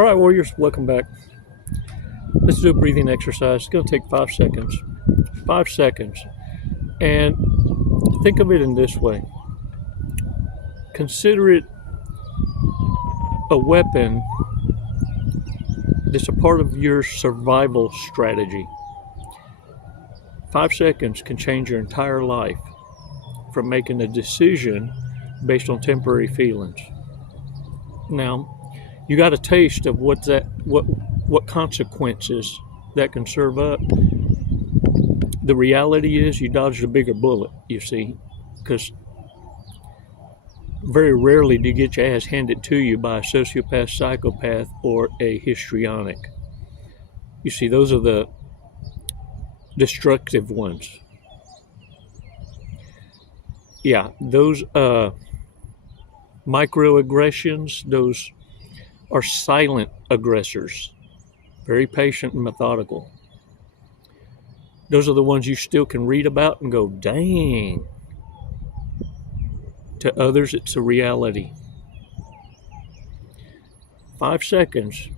All right, warriors, welcome back. Let's do a breathing exercise. It's going to take 5 seconds. 5 seconds. And think of it in this way. Consider it a weapon that's a part of your survival strategy. 5 seconds can change your entire life from making a decision based on temporary feelings. Now, you got a taste of what consequences that can serve up. The reality is you dodged a bigger bullet, you see, because very rarely do you get your ass handed to you by a sociopath, psychopath, or a histrionic. You see, those are the destructive ones. Yeah, those microaggressions, those are silent aggressors, very patient and methodical. Those are the ones you still can read about and go, dang. To others, it's a reality. 5 seconds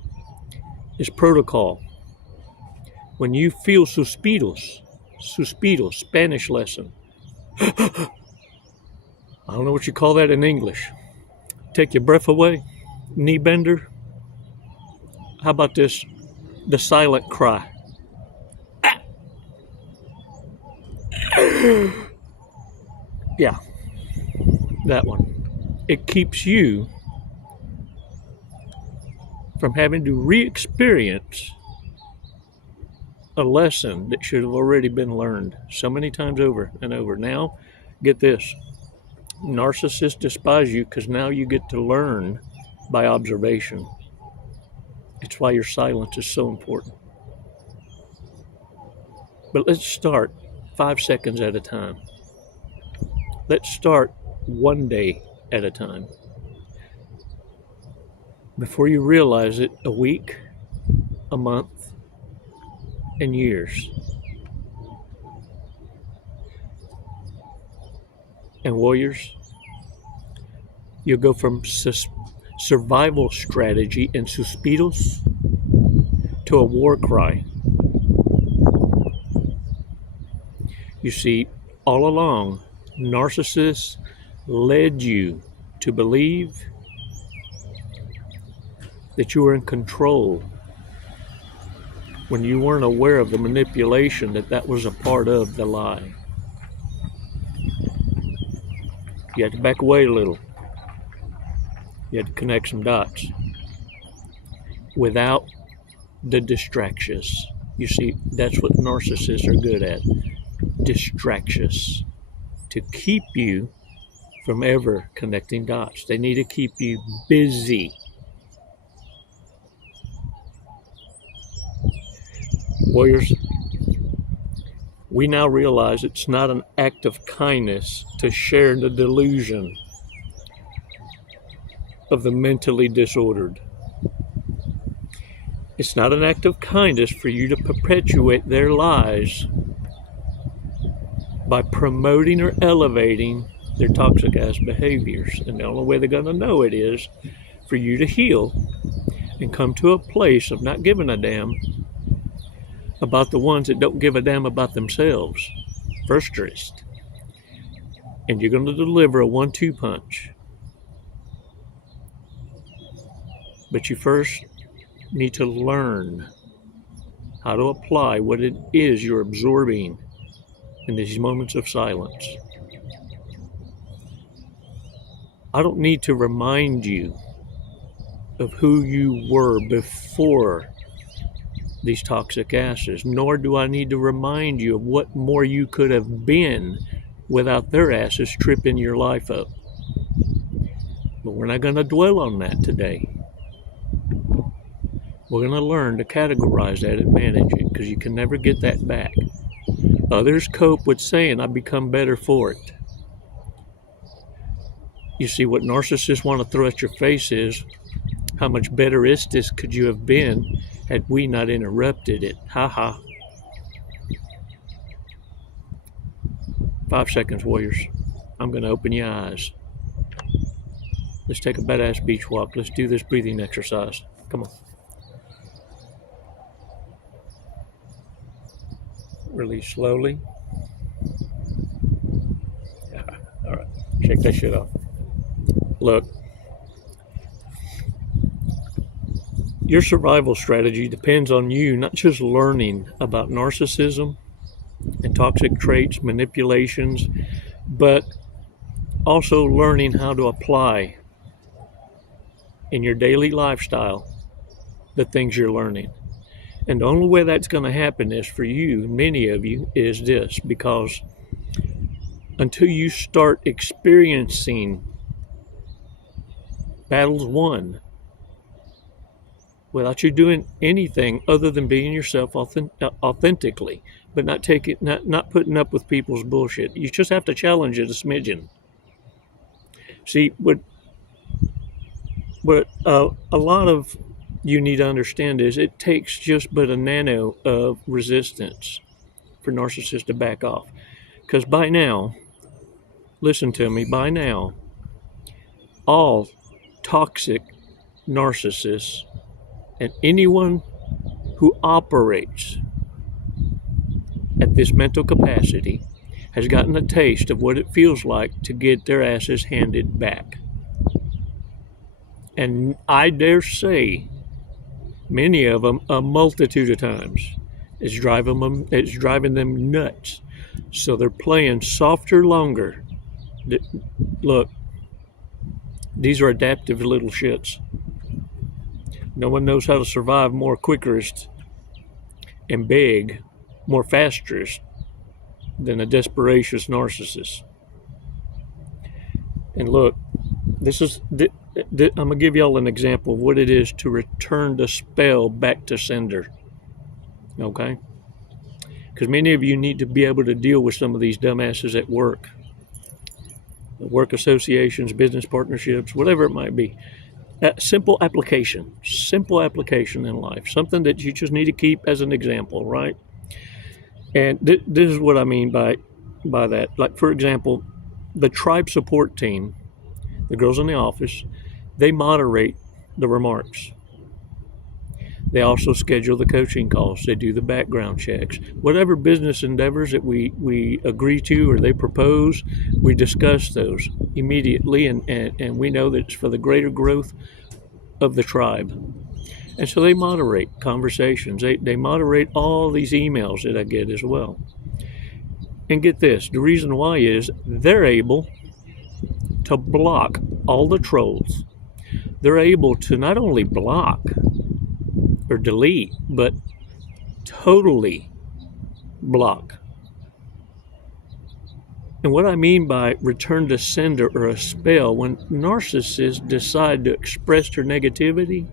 is protocol. When you feel suspidos, Spanish lesson. I don't know what you call that in English. Take your breath away. Knee bender. How about this? The silent cry. Yeah, that one. It keeps you from having to re-experience a lesson that should have already been learned so many times over and over. Now, get this. Narcissists despise you because now you get to learn by observation. It's why your silence is so important. But let's start 5 seconds at a time. Let's start one day at a time. Before you realize it, a week, a month, and years. And warriors, you'll go from survival strategy and suspidos to a war cry. You see, all along, narcissists led you to believe that you were in control when you weren't aware of the manipulation that was a part of the lie. You had to back away a little. You had to connect some dots without the distractions. You see, that's what narcissists are good at. Distractions. To keep you from ever connecting dots. They need to keep you busy. Warriors, we now realize it's not an act of kindness to share the delusion of the mentally disordered. It's not an act of kindness for you to perpetuate their lies by promoting or elevating their toxic ass behaviors. And the only way they're going to know it is for you to heal and come to a place of not giving a damn about the ones that don't give a damn about themselves. First. And you're going to deliver a 1-2 punch. But you first need to learn how to apply what it is you're absorbing in these moments of silence. I don't need to remind you of who you were before these toxic asses, nor do I need to remind you of what more you could have been without their asses tripping your life up. But we're not going to dwell on that today. We're going to learn to categorize that and manage it, because you can never get that back. Others cope with saying, I've become better for it. You see, what narcissists want to throw at your face is, how much better is this could you have been had we not interrupted it? Ha ha. 5 seconds, warriors. I'm going to open your eyes. Let's take a badass beach walk. Let's do this breathing exercise. Come on. Release slowly. All right, shake that shit off. Look, your survival strategy depends on you not just learning about narcissism and toxic traits, manipulations, but also learning how to apply in your daily lifestyle the things you're learning. And the only way that's going to happen is for you, many of you, is this, because until you start experiencing battles won without you doing anything other than being yourself authentically, but not putting up with people's bullshit. You just have to challenge it a smidgen. See, what a lot of you need to understand is it takes just but a nano of resistance for narcissists to back off. Because by now, listen to me, by now, all toxic narcissists and anyone who operates at this mental capacity has gotten a taste of what it feels like to get their asses handed back. And I dare say, many of them, a multitude of times, it's driving them nuts. So they're playing softer, longer. Look, these are adaptive little shits. No one knows how to survive more quickest and beg more fastest than a desperacious narcissist. And look, I'm going to give y'all an example of what it is to return the spell back to sender. Okay? Because many of you need to be able to deal with some of these dumbasses at work. Work associations, business partnerships, whatever it might be. Simple application in life. Something that you just need to keep as an example, right? And this is what I mean by that. Like, for example, the tribe support team, the girls in the office, they moderate the remarks. They also schedule the coaching calls. They do the background checks. Whatever business endeavors that we agree to or they propose, we discuss those immediately, and we know that it's for the greater growth of the tribe. And so they moderate conversations. They moderate all these emails that I get as well. And get this, the reason why is they're able to block all the trolls. They're able to not only block or delete, but totally block. And what I mean by return to sender or a spell, when narcissists decide to express their negativity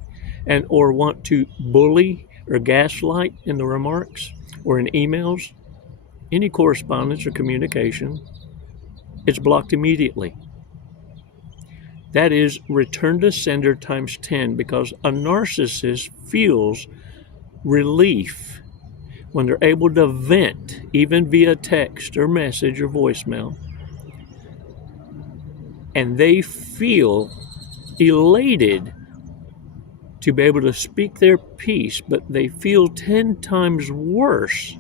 and or want to bully or gaslight in the remarks or in emails, any correspondence or communication, it's blocked immediately. That is return to sender times 10, because a narcissist feels relief when they're able to vent, even via text or message or voicemail. And they feel elated to be able to speak their piece, but they feel 10 times worse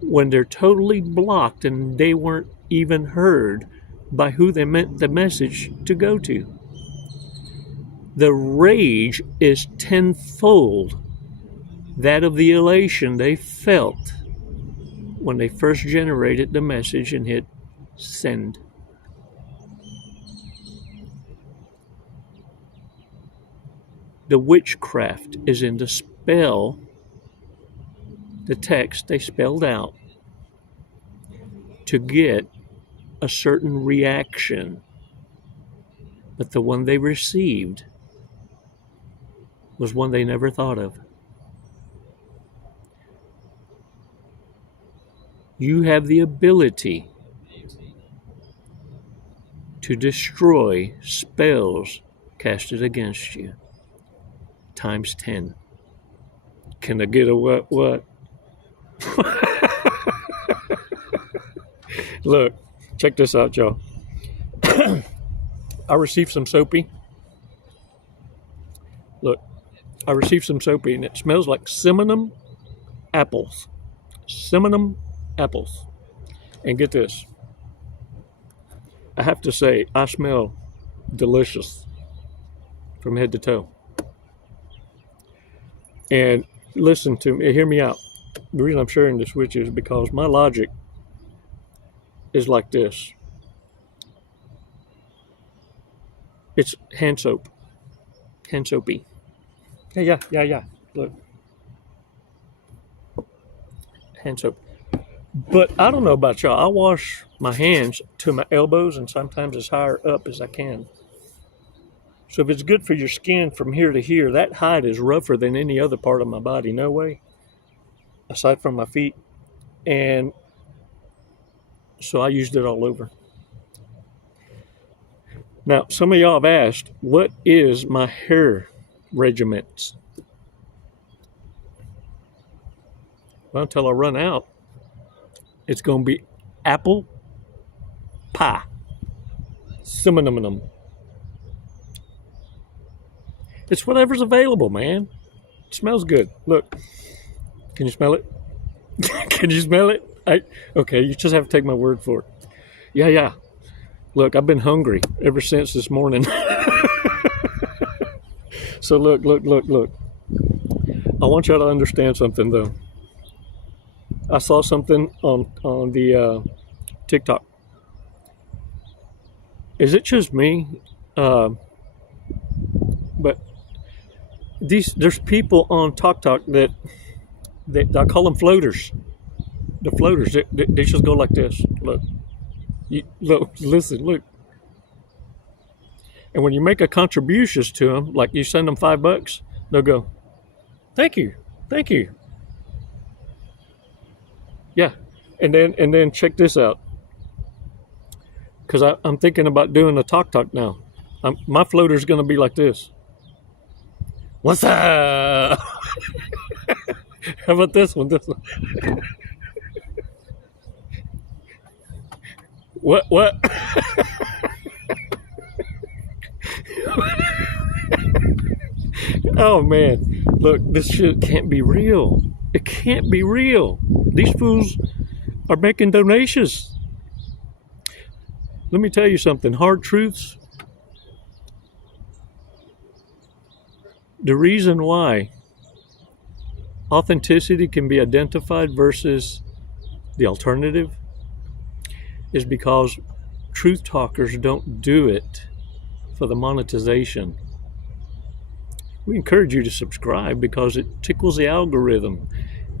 when they're totally blocked and they weren't even heard by who they meant the message to go to. The rage is tenfold that of the elation they felt when they first generated the message and hit send. The witchcraft is in the spell, the text they spelled out to get a certain reaction, but the one they received was one they never thought of. You have the ability to destroy spells casted against you times 10. Can I get a what? Look, check this out, y'all. I received some soapy. Look, I received some soapy, and it smells like cinnamon apples. Cinnamon apples. And get this, I have to say, I smell delicious from head to toe. And listen to me, hear me out. The reason I'm sharing this with you is because my logic is like this. It's hand soap. Hand soapy. Yeah. Look. Hand soap. But I don't know about y'all. I wash my hands to my elbows and sometimes as higher up as I can. So if it's good for your skin from here to here, that hide is rougher than any other part of my body. No way. Aside from my feet. And so I used it all over. Now, some of y'all have asked, what is my hair regiment? Well, until I run out, it's going to be apple pie. Cinnamon. It's whatever's available, man. It smells good. Look. Can you smell it? Can you smell it? Okay, you just have to take my word for it. Yeah. Look, I've been hungry ever since this morning. So look. I want y'all to understand something, though. I saw something on the TikTok. Is it just me? But there's people on TikTok that I call them floaters. The floaters, they just go like this. Look. Listen. And when you make a contribution to them, like you send them $5, they'll go, thank you. Yeah, and then check this out, because I'm thinking about doing a talk now. My floater's going to be like this. What's up? How about this one? What? Oh man, look, this shit can't be real. It can't be real. These fools are making donations. Let me tell you something, hard truths. The reason why authenticity can be identified versus the alternative is because truth talkers don't do it for the monetization. We encourage you to subscribe because it tickles the algorithm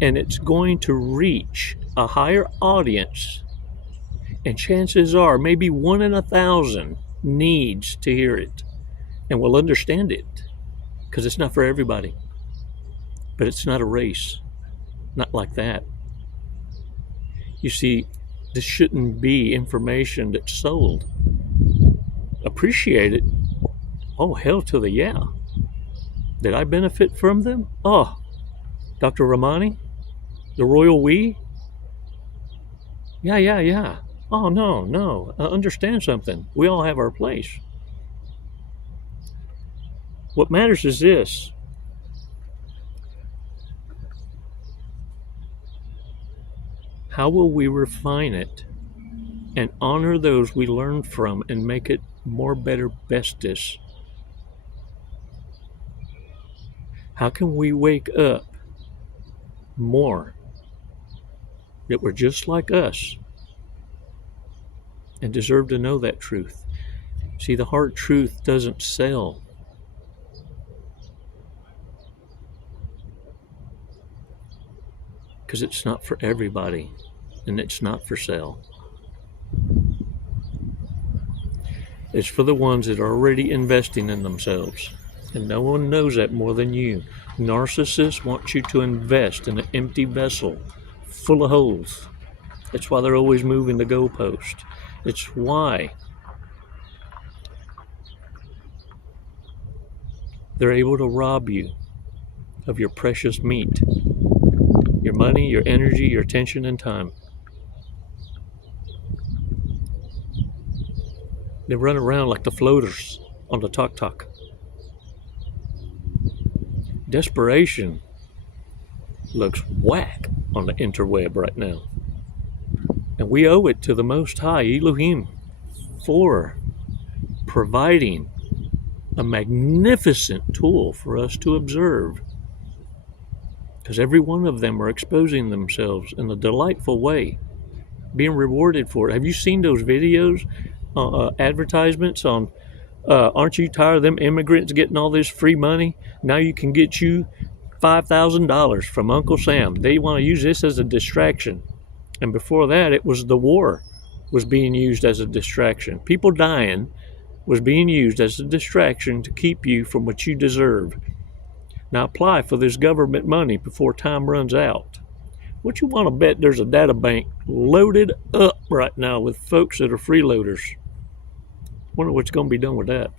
and it's going to reach a higher audience, and chances are maybe 1 in 1,000 needs to hear it and will understand it, because it's not for everybody. But it's not a race, not like that. You see, this shouldn't be information that's sold. Appreciate it. Oh, hell to the yeah. Did I benefit from them? Oh, Dr. Ramani? The Royal We? Yeah. Oh, no. Understand something. We all have our place. What matters is this. How will we refine it and honor those we learned from and make it more better bestest? How can we wake up more that we're just like us and deserve to know that truth? See, the hard truth doesn't sell. Because it's not for everybody, and it's not for sale. It's for the ones that are already investing in themselves, and no one knows that more than you. Narcissists want you to invest in an empty vessel full of holes. That's why they're always moving the goalpost. It's why they're able to rob you of your precious meat. Your money, your energy, your attention, and time. They run around like the floaters on the talk. Desperation looks whack on the interweb right now. And we owe it to the Most High, Elohim, for providing a magnificent tool for us to observe. Because every one of them are exposing themselves in a delightful way, being rewarded for it. Have you seen those videos, advertisements on, aren't you tired of them immigrants getting all this free money? Now you can get you $5,000 from Uncle Sam. They want to use this as a distraction. And before that, it was the war was being used as a distraction. People dying was being used as a distraction to keep you from what you deserve. Now apply for this government money before time runs out. What you want to bet there's a data bank loaded up right now with folks that are freeloaders. Wonder what's going to be done with that.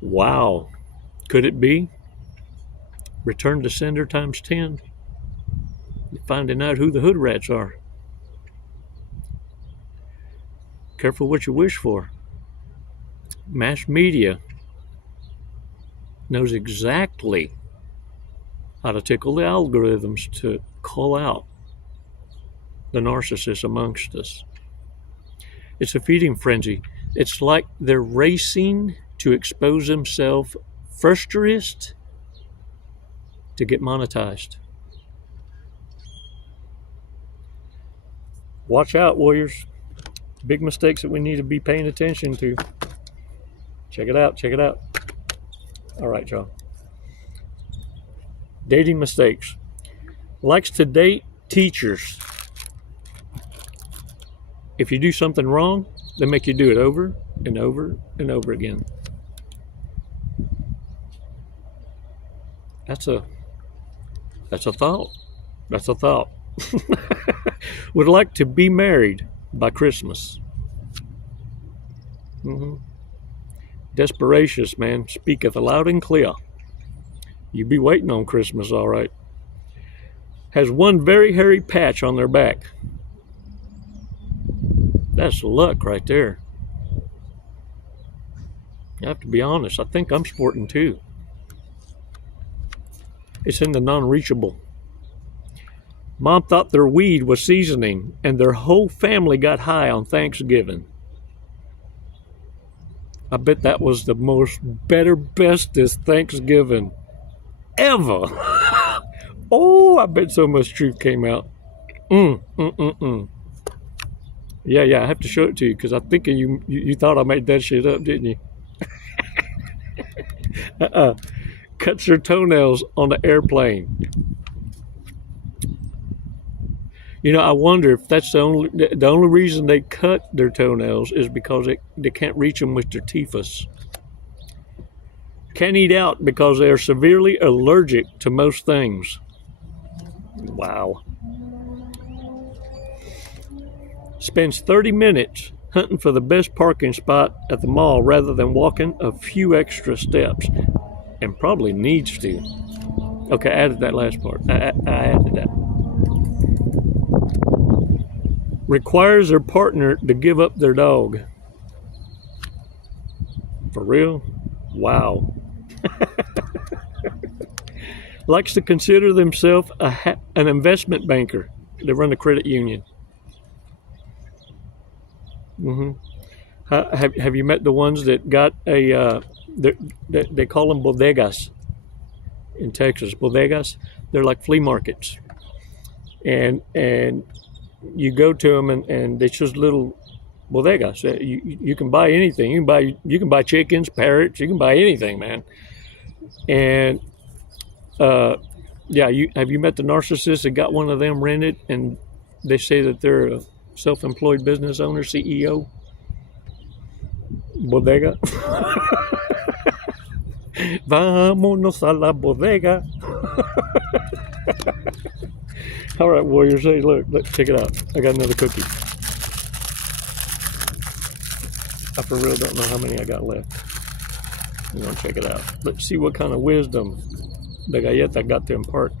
Wow. Could it be? Return to sender times 10? You're finding out who the hood rats are. Careful what you wish for. Mass media knows exactly how to tickle the algorithms to call out the narcissists amongst us. It's a feeding frenzy. It's like they're racing to expose themselves first to get monetized. Watch out, warriors. Big mistakes that we need to be paying attention to. Check it out. Check it out. All right, y'all. Dating mistakes. Likes to date teachers. If you do something wrong, they make you do it over and over and over again. That's a thought. That's a thought. Would like to be married by Christmas. Desperacious, man, speaketh loud and clear. You be waiting on Christmas, all right. Has one very hairy patch on their back. That's luck right there. I have to be honest, I think I'm sporting too. It's in the non-reachable. Mom thought their weed was seasoning, and their whole family got high on Thanksgiving. I bet that was the most bestest Thanksgiving ever. Oh, I bet so much truth came out. Yeah, I have to show it to you because I'm thinking you thought I made that shit up, didn't you? Cuts their toenails on the airplane. You know, I wonder if that's the only reason they cut their toenails is because they can't reach them with their teethus. Can't eat out because they are severely allergic to most things. Wow. Spends 30 minutes hunting for the best parking spot at the mall rather than walking a few extra steps. And probably needs to. Okay, I added that last part. I added that. Requires their partner to give up their dog. For real? Wow. Likes to consider themselves an investment banker. They run a credit union. Have you met the ones that got a, they call them bodegas in Texas. Bodegas, they're like flea markets. And you go to them and it's just little bodegas. You can buy anything. You can buy chickens, parrots. You can buy anything, man. And yeah, have you met the narcissists that got one of them rented and they say that they're a self-employed business owner, CEO? Bodega. Vámonos a la bodega. All right, warriors. Hey, look, check it out. I got another cookie. I for real don't know how many I got left. We're gonna check it out. Let's see what kind of wisdom the galleta got to impart.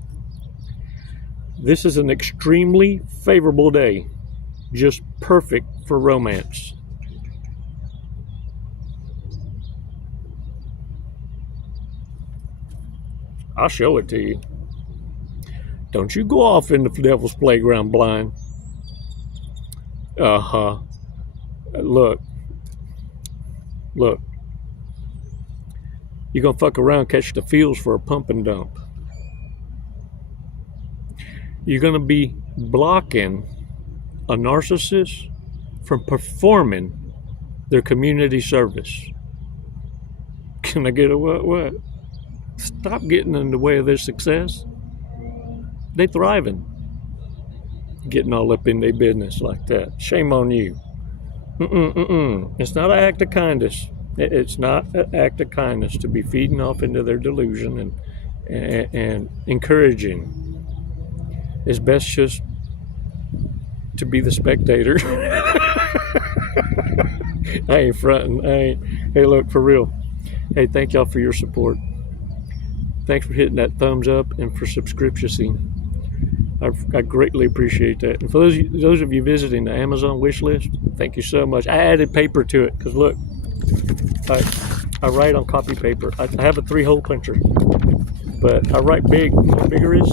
This is an extremely favorable day, just perfect for romance. I'll show it to you. Don't you go off in the devil's playground blind. Look. You're going to fuck around, catch the feels for a pump and dump. You're going to be blocking a narcissist from performing their community service. Can I get a what? Stop getting in the way of their success. They thriving. Getting all up in their business like that. Shame on you. It's not an act of kindness. It's not an act of kindness to be feeding off into their delusion and encouraging. It's best just to be the spectator. I ain't fronting. Hey, look, for real. Hey, thank y'all for your support. Thanks for hitting that thumbs up and for subscriptioning. I greatly appreciate that. And for those of you visiting the Amazon wish list, thank you so much. I added paper to it because look, I write on copy paper. I have a 3-hole puncher, but I write big, vigorous,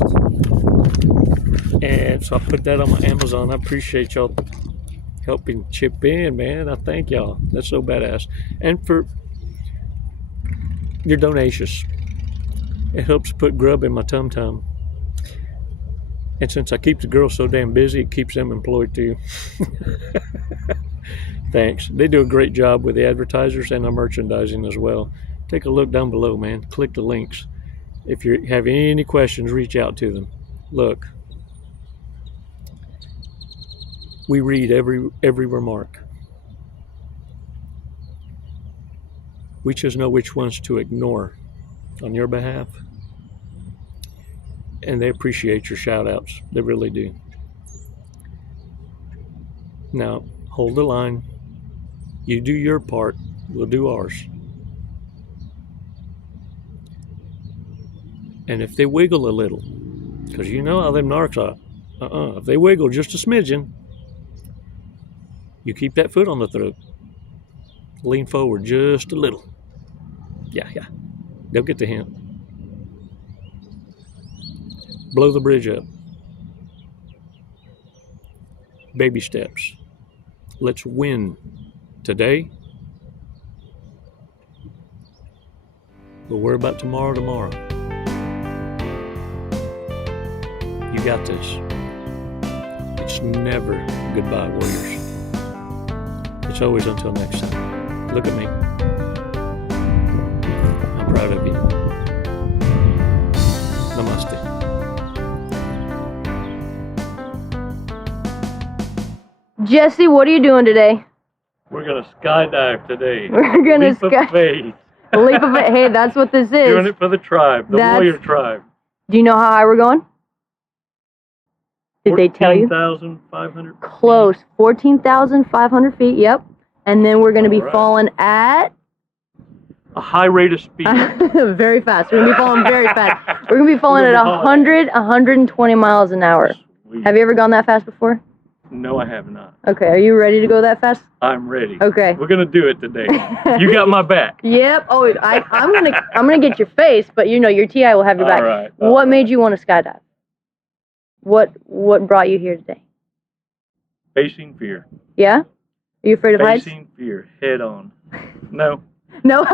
and so I put that on my Amazon. I appreciate y'all helping chip in, man. I thank y'all. That's so badass. And for your donations, it helps put grub in my tum-tum. And since I keep the girls so damn busy, it keeps them employed too. Thanks. They do a great job with the advertisers and our merchandising as well. Take a look down below, man. Click the links. If you have any questions, reach out to them. Look, we read every remark. We just know which ones to ignore on your behalf. And they appreciate your shout outs. They really do. Now, hold the line. You do your part, we'll do ours. And if they wiggle a little, because you know how them narcs are, if they wiggle just a smidgen, you keep that foot on the throat. Lean forward just a little. Yeah. They'll get the hint. Blow the bridge up. Baby steps. Let's win today. We'll worry about tomorrow. You got this. It's never goodbye, warriors. It's always until next time. Look at me. I'm proud of you. Namaste. Jesse, what are you doing today? We're going to skydive today. We're going to skydive. Leap of faith. Hey, that's what this is. Doing it for the tribe, the warrior tribe. Do you know how high we're going? Did they tell you? 14,500 feet. Close. 14,500 feet, yep. And then we're going to be falling at? A high rate of speed. Very fast. We're going to be falling very fast. We're going to be falling at 120 miles an hour. Sweet. Have you ever gone that fast before? No, I have not. Okay, are you ready to go that fast? I'm ready. Okay. We're gonna do it today. You got my back. Yep. Oh, I'm gonna get your face, but you know your TI will have your back. All right. What made you want to skydive? What brought you here today? Facing fear. Yeah? Are you afraid of heights? Facing fear head on. No. No.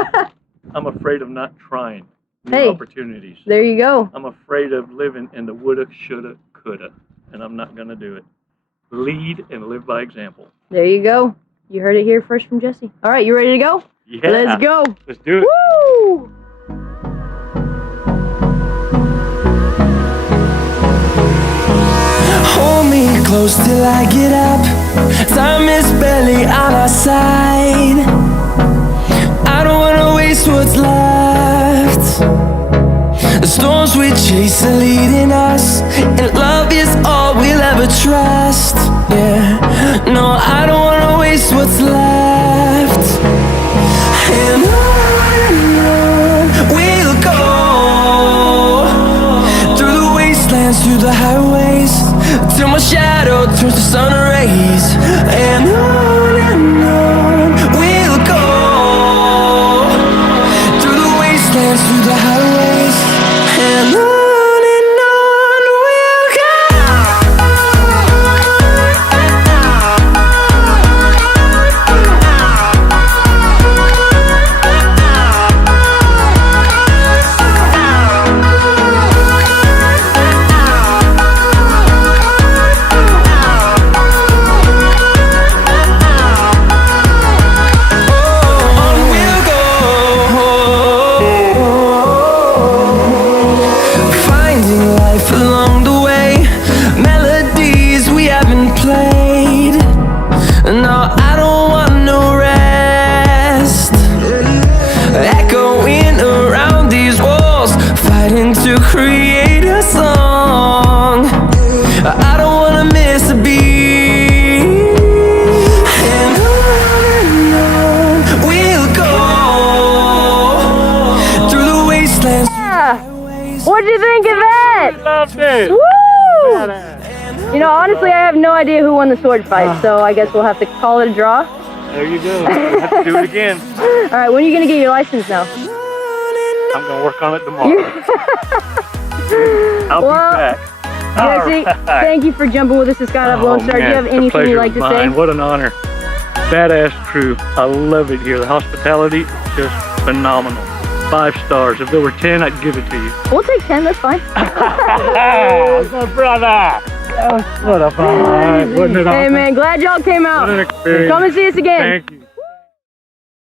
I'm afraid of not trying new opportunities. There you go. I'm afraid of living in the woulda, shoulda, coulda, and I'm not gonna do it. Lead and live by example. There you go. You heard it here first from Jesse. All right, you ready to go? Yeah. Let's go. Let's do it. Woo! Hold me close till I get up. Time is barely on our side. I don't wanna waste what's left. The storms we chase are leading us, and love is all we'll ever trust. Yeah, no, I don't wanna waste what's left. And on we'll go, through the wastelands, through the highways, till my shadow turns to sun rays. And on we'll go, through the wastelands, through the highways. And on we'll jumped in. Woo! Badass. You know, honestly, I have no idea who won the sword fight, so I guess we'll have to call it a draw. There you go. We'll have to do it again. All right, when are you gonna get your license now? I'm gonna work on it tomorrow. I'll be back. Jesse, thank you for jumping with us to Skydive Lone Star. Do you have anything you'd like to say? What an honor. Badass crew. I love it here. The hospitality is just phenomenal. 5 stars. If there were 10, I'd give it to you. We'll take 10, that's fine. My brother. What a fun ride. Wasn't it awesome? Hey man, glad y'all came out. What an experience. Come and see us again. Thank you.